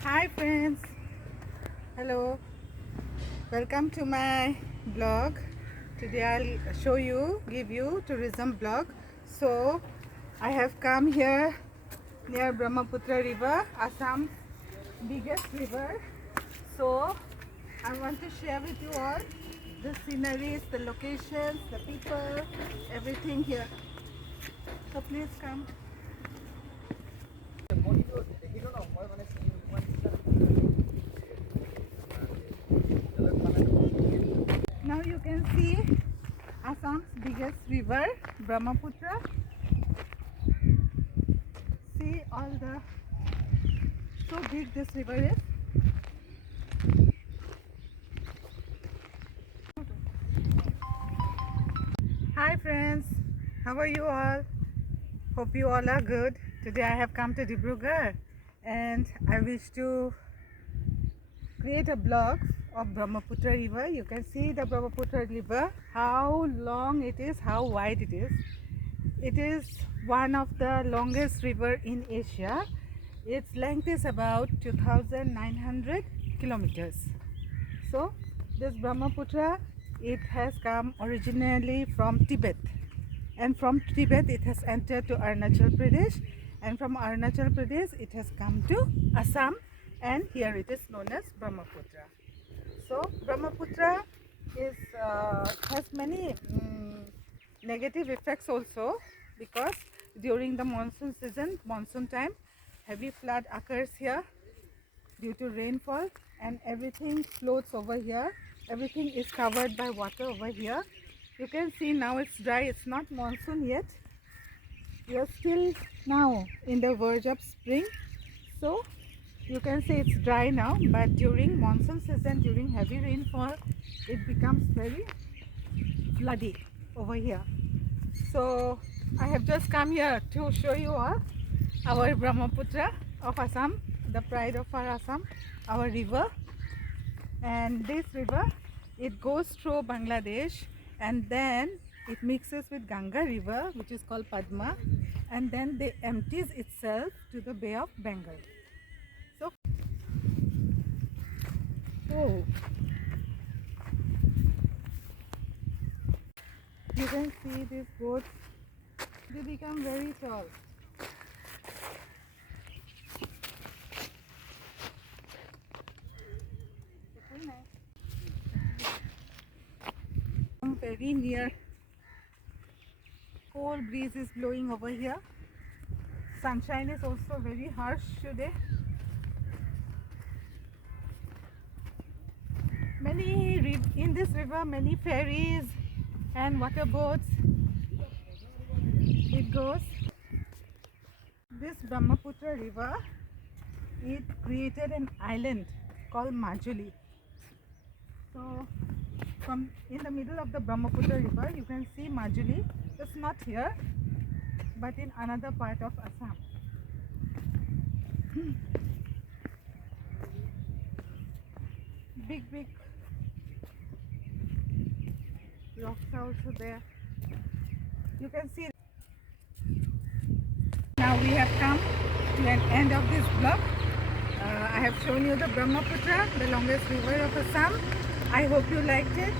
Hi friends, hello, welcome to my blog. Today I'll show you, give you tourism blog. So I have come here near Brahmaputra river, Assam's biggest river. So I want to share with you all the sceneries, the locations, the people, everything here. So please come. Now you can see Assam's biggest river, Brahmaputra. See all the, so big this river is. Hi friends, how are you all? Hope you all are good. Today I have come to Dibrugarh and I wish to create a blog of Brahmaputra river. You can see the Brahmaputra river, how long it is, how wide it is. It is one of the longest river in Asia. Its length is about 2,900 kilometers. So this Brahmaputra, it has come originally from Tibet, and from Tibet it has entered to Arunachal Pradesh, and from Arunachal Pradesh it has come to Assam, and here it is known as Brahmaputra. So Brahmaputra is has many negative effects also, because during the monsoon season, monsoon time, heavy flood occurs here due to rainfall, and everything floats over here. Everything is covered by water over here. You can see now it's dry. It's not monsoon yet. We are still now in the verge of spring. So you can say it's dry now, but during monsoon season, during heavy rainfall, it becomes very floody over here. So I have just come here to show you all our Brahmaputra of Assam, the pride of our Assam, our river. And this river, it goes through Bangladesh, and then it mixes with Ganga river, which is called Padma, and then they empties itself to the Bay of Bengal. So oh, you can see these boats, they become very tall. Very near, cold breeze is blowing over here. Sunshine is also very harsh today. In this river, many ferries and water boats. It goes. This Brahmaputra river, it created an island called Majuli. So from in the middle of the Brahmaputra river, you can see Majuli. It's not here, but in another part of Assam. Big rocks are also there. You can see. Now we have come to an end of this vlog. I have shown you the Brahmaputra, the longest river of Assam. I hope you liked it.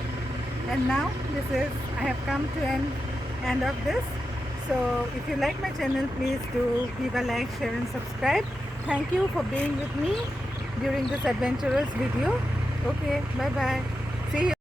And now I have come to an end of this. So if you like my channel, please do give a like, share and subscribe. Thank you for being with me during this adventurous video. Okay, bye bye. See you.